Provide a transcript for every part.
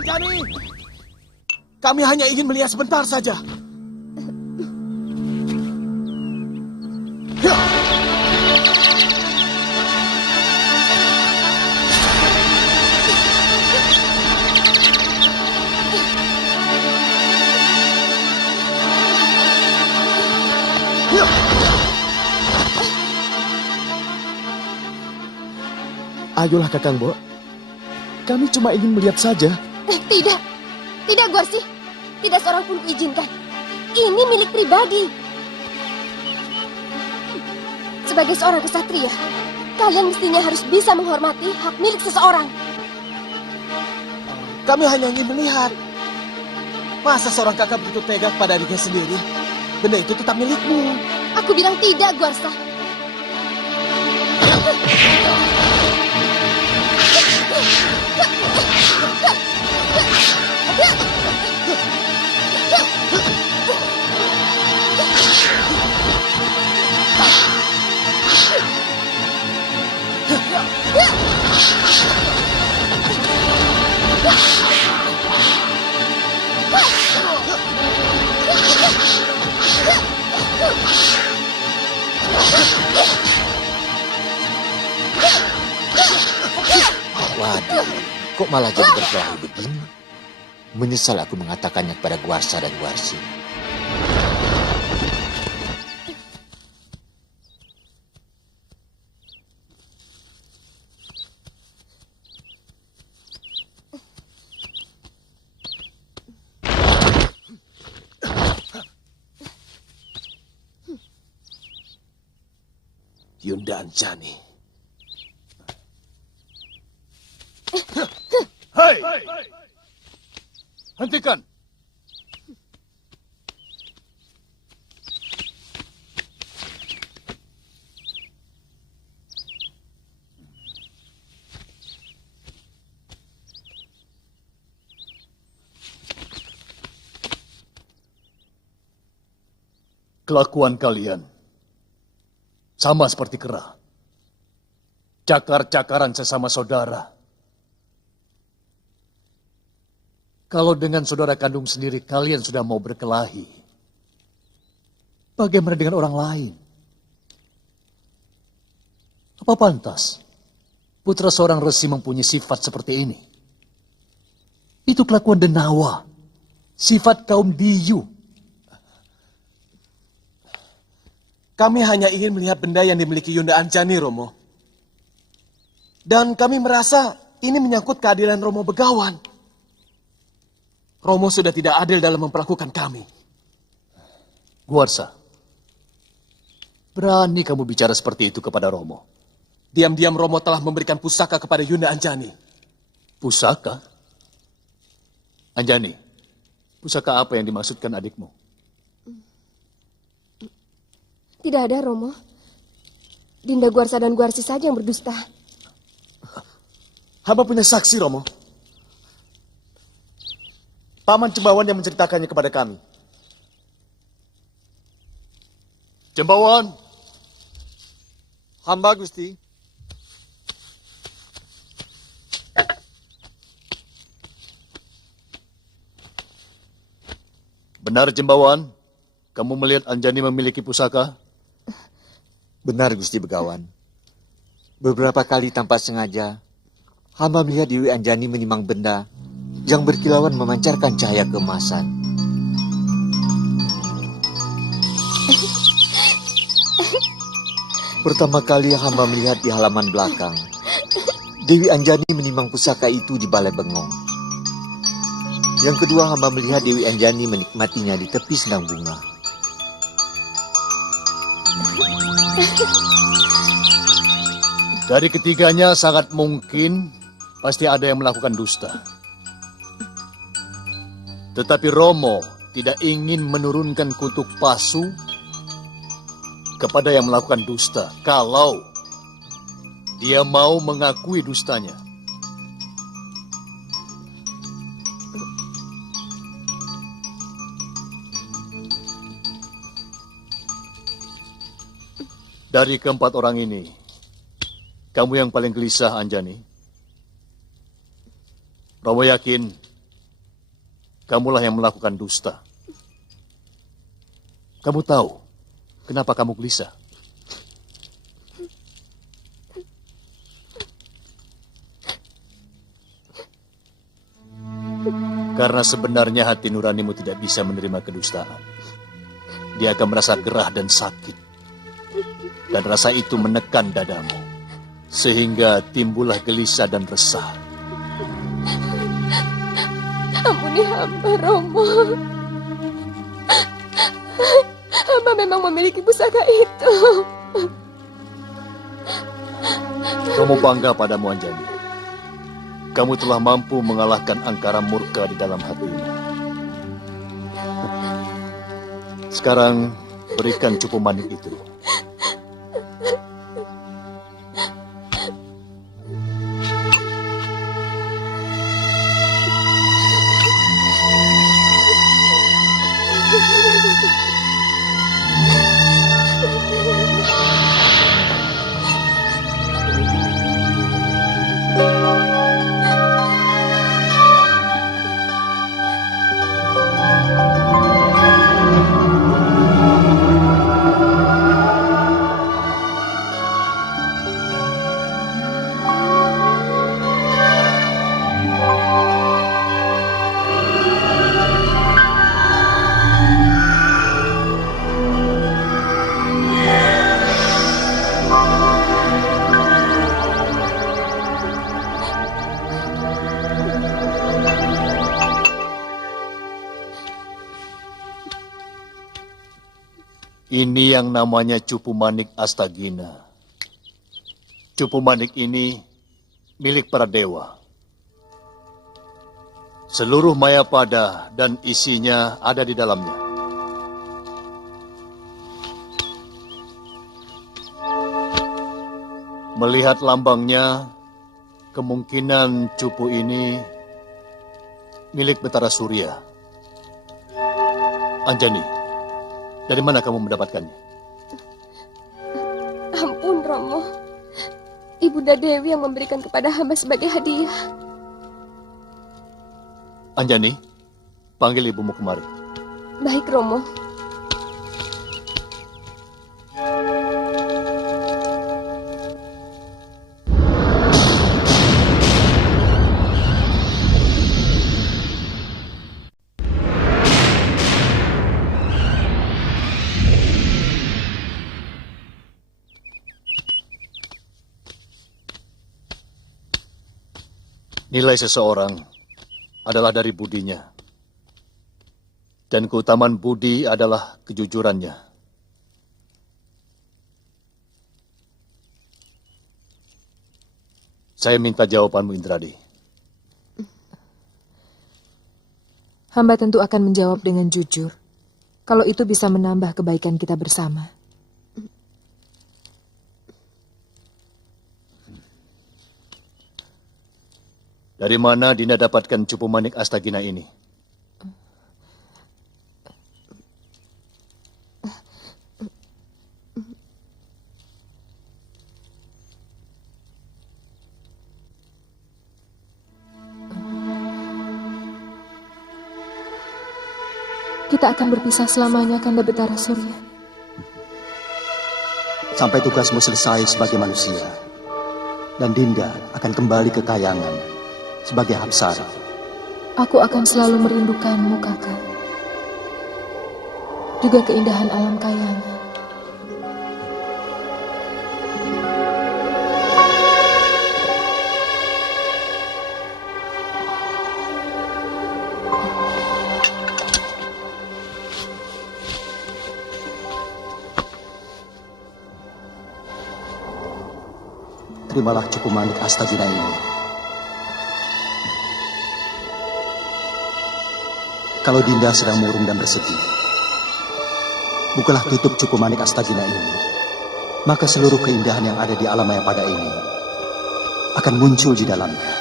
Jani, kami hanya ingin melihat sebentar saja. Ya. Ya. Ayolah Kakang Bo, kami cuma ingin melihat saja. Tidak, tidak Guarsi. Tidak seorang pun kuizinkan. Ini milik pribadi. Sebagai seorang kesatria, kalian mestinya harus bisa menghormati hak milik seseorang. Kami hanya ingin melihat. Masa seorang kakak begitu tega kepada adiknya sendiri? Benda itu tetap milikmu. Aku bilang tidak, Guarsa. Kok malah jadi berkelahi begini? Menyesal aku mengatakannya kepada Guarsa dan Guarsi. Yunda Anjani. Hei! Hentikan! Kelakuan kalian sama seperti kera. Cakar-cakaran sesama saudara. Kalau dengan saudara kandung sendiri kalian sudah mau berkelahi, bagaimana dengan orang lain? Apa pantas putra seorang resi mempunyai sifat seperti ini? Itu kelakuan denawa, sifat kaum biyu. Kami hanya ingin melihat benda yang dimiliki Yunda Anjani, Romo. Dan kami merasa ini menyangkut keadilan Romo Begawan. Romo sudah tidak adil dalam memperlakukan kami. Guarsa, berani kamu bicara seperti itu kepada Romo? Diam-diam Romo telah memberikan pusaka kepada Yunda Anjani. Pusaka? Anjani, pusaka apa yang dimaksudkan adikmu? Tidak ada, Romo. Dinda Guarsa dan Guarsi saja yang berdusta. Hamba punya saksi, Romo. Paman Cembawan yang menceritakannya kepada kami. Cembawan. Hamba, Gusti. Benar, Cembawan? Kamu melihat Anjani memiliki pusaka? Benar, Gusti Begawan. Beberapa kali tanpa sengaja, hamba melihat Dewi Anjani menimang benda yang berkilauan memancarkan cahaya keemasan. Pertama kali hamba melihat di halaman belakang, Dewi Anjani menimang pusaka itu di Balai Bengong. Yang kedua, hamba melihat Dewi Anjani menikmatinya di tepi sendang bunga. Dari ketiganya sangat mungkin pasti ada yang melakukan dusta. Tetapi Romo tidak ingin menurunkan kutuk pasu kepada yang melakukan dusta kalau dia mau mengakui dustanya. Dari keempat orang ini, kamu yang paling gelisah, Anjani. Romo yakin, kamulah yang melakukan dusta. Kamu tahu kenapa kamu gelisah? Karena sebenarnya hati nuranimu tidak bisa menerima kedustaan. Dia akan merasa gerah dan sakit. Dan rasa itu menekan dadamu. Sehingga timbullah gelisah dan resah. Ampuni hamba, Romo. Hamba memang memiliki pusaka itu. Romo bangga padamu, Anjani. Kamu telah mampu mengalahkan angkara murka di dalam hatimu. Sekarang berikan cupu manik itu. Ini yang namanya Cupu Manik Astagina. Cupu Manik ini milik para dewa. Seluruh Mayapada dan isinya ada di dalamnya. Melihat lambangnya, kemungkinan cupu ini milik Betara Surya. Anjani, dari mana kamu mendapatkannya? Ampun, Romo. Ibunda Dewi yang memberikan kepada hamba sebagai hadiah. Anjani, panggil ibumu kemari. Baik, Romo. Nilai seseorang adalah dari budinya. Dan keutamaan budi adalah kejujurannya. Saya minta jawabanmu, Indradi. Hamba tentu akan menjawab dengan jujur. Kalau itu bisa menambah kebaikan kita bersama. Dari mana Dinda dapatkan Cupu Manik Astagina ini? Kita akan berpisah selamanya, Kanda Betara Surya. Sampai tugasmu selesai sebagai manusia. Dan Dinda akan kembali ke Kayangan sebagai Hapsara. Aku akan selalu merindukanmu, Kakak. Juga keindahan alam Kayangan. Terimalah Cupu Manik Astagina ini. Kalau Dinda sedang murung dan bersedih, bukalah tutup Cupu Manik Astagina ini. Maka seluruh keindahan yang ada di alam Mayapada ini akan muncul di dalamnya.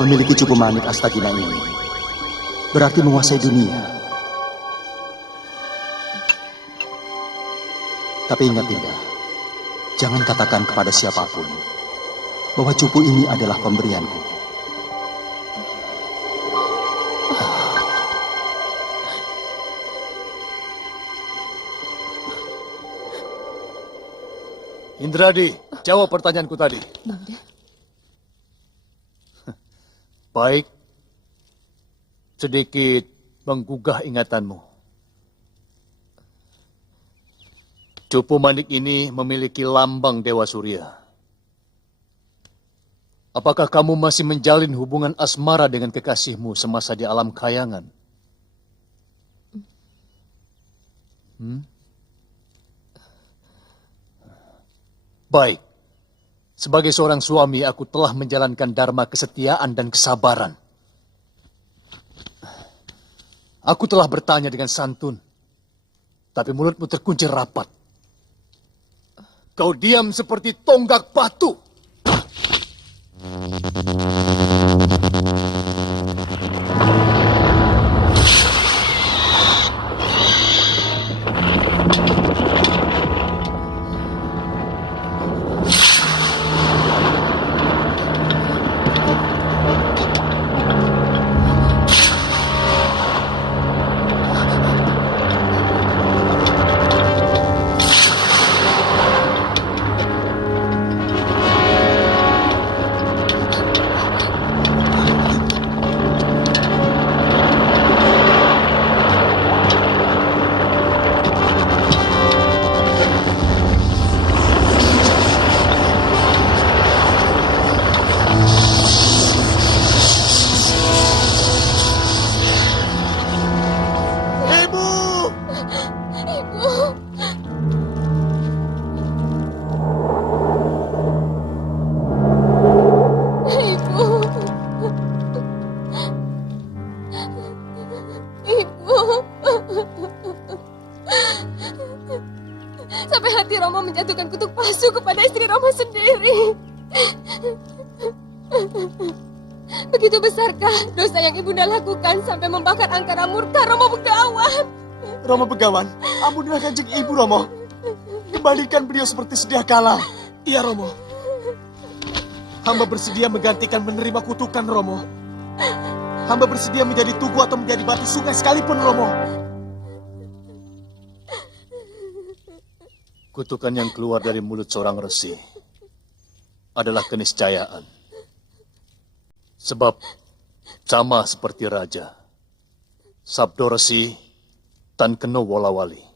Memiliki Cupu Manik Astagina ini berarti menguasai dunia. Tapi ingat, Dinda, jangan katakan kepada siapapun bahwa cupu ini adalah pemberianku. Indradi, jawab pertanyaanku tadi. Nanda, Baik, sedikit menggugah ingatanmu. Cupu Manik ini memiliki lambang Dewa Surya. Apakah kamu masih menjalin hubungan asmara dengan kekasihmu semasa di alam Kayangan? Baik. Sebagai seorang suami, aku telah menjalankan dharma kesetiaan dan kesabaran. Aku telah bertanya dengan santun, tapi mulutmu terkunci rapat. Kau diam seperti tonggak batu. menjatuhkan kutuk palsu kepada istri Romo sendiri. Begitu besarkah dosa yang ibunda lakukan sampai membakar angkara murka Romo Begawan? Romo Begawan, ampunilah Kanjeng Ibu, Romo. Kembalikan beliau seperti sedia kala. Iya, Romo. Hamba bersedia menggantikan menerima kutukan, Romo. Hamba bersedia menjadi tugu atau menjadi batu sungai sekalipun, Romo. Kutukan yang keluar dari mulut seorang resi adalah keniscayaan. Sebab sama seperti raja, sabdo resi tan kena wolawali.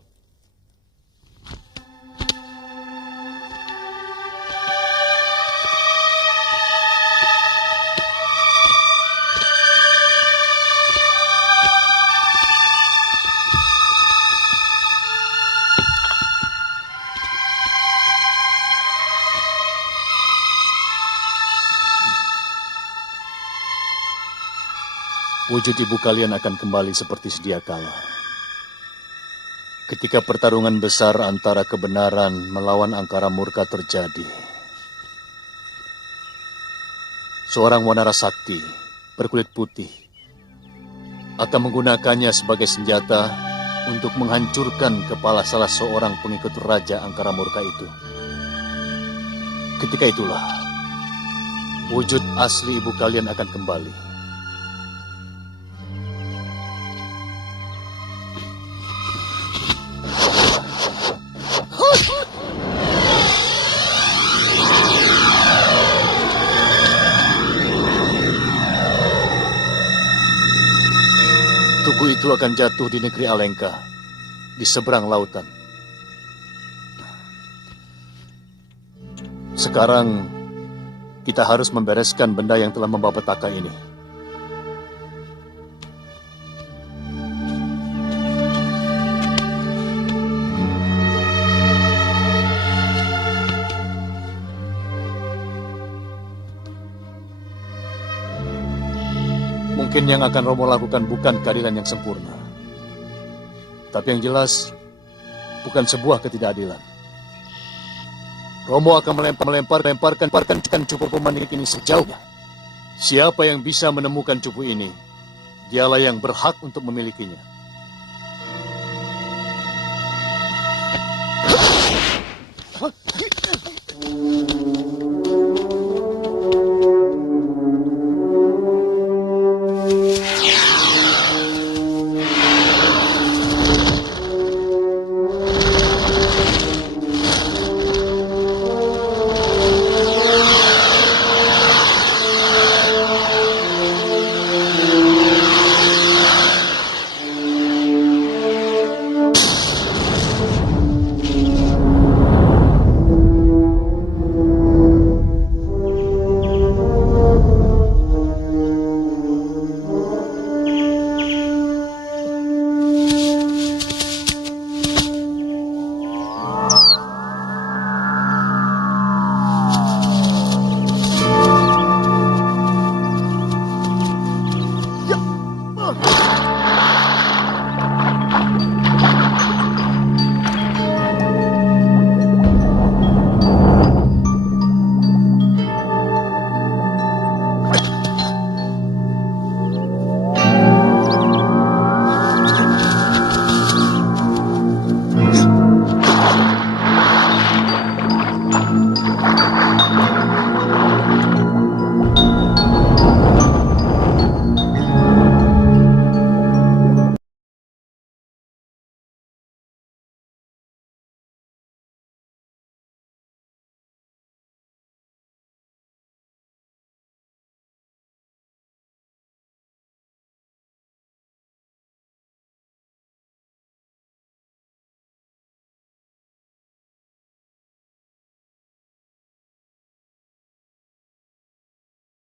Wujud ibu kalian akan kembali seperti sedia kala. Ketika pertarungan besar antara kebenaran melawan angkara murka terjadi. Seorang wanara sakti berkulit putih akan menggunakannya sebagai senjata untuk menghancurkan kepala salah seorang pengikut Raja Angkara Murka itu. Ketika itulah wujud asli ibu kalian akan kembali. Tugu itu akan jatuh di negeri Alengka, di seberang lautan. Sekarang, kita harus membereskan benda yang telah membawa petaka ini. Mungkin yang akan Romo lakukan bukan keadilan yang sempurna. Tapi yang jelas, bukan sebuah ketidakadilan. Romo akan melemparkan cupu pemanik ini sejauh. Siapa yang bisa menemukan cupu ini, dialah yang berhak untuk memilikinya.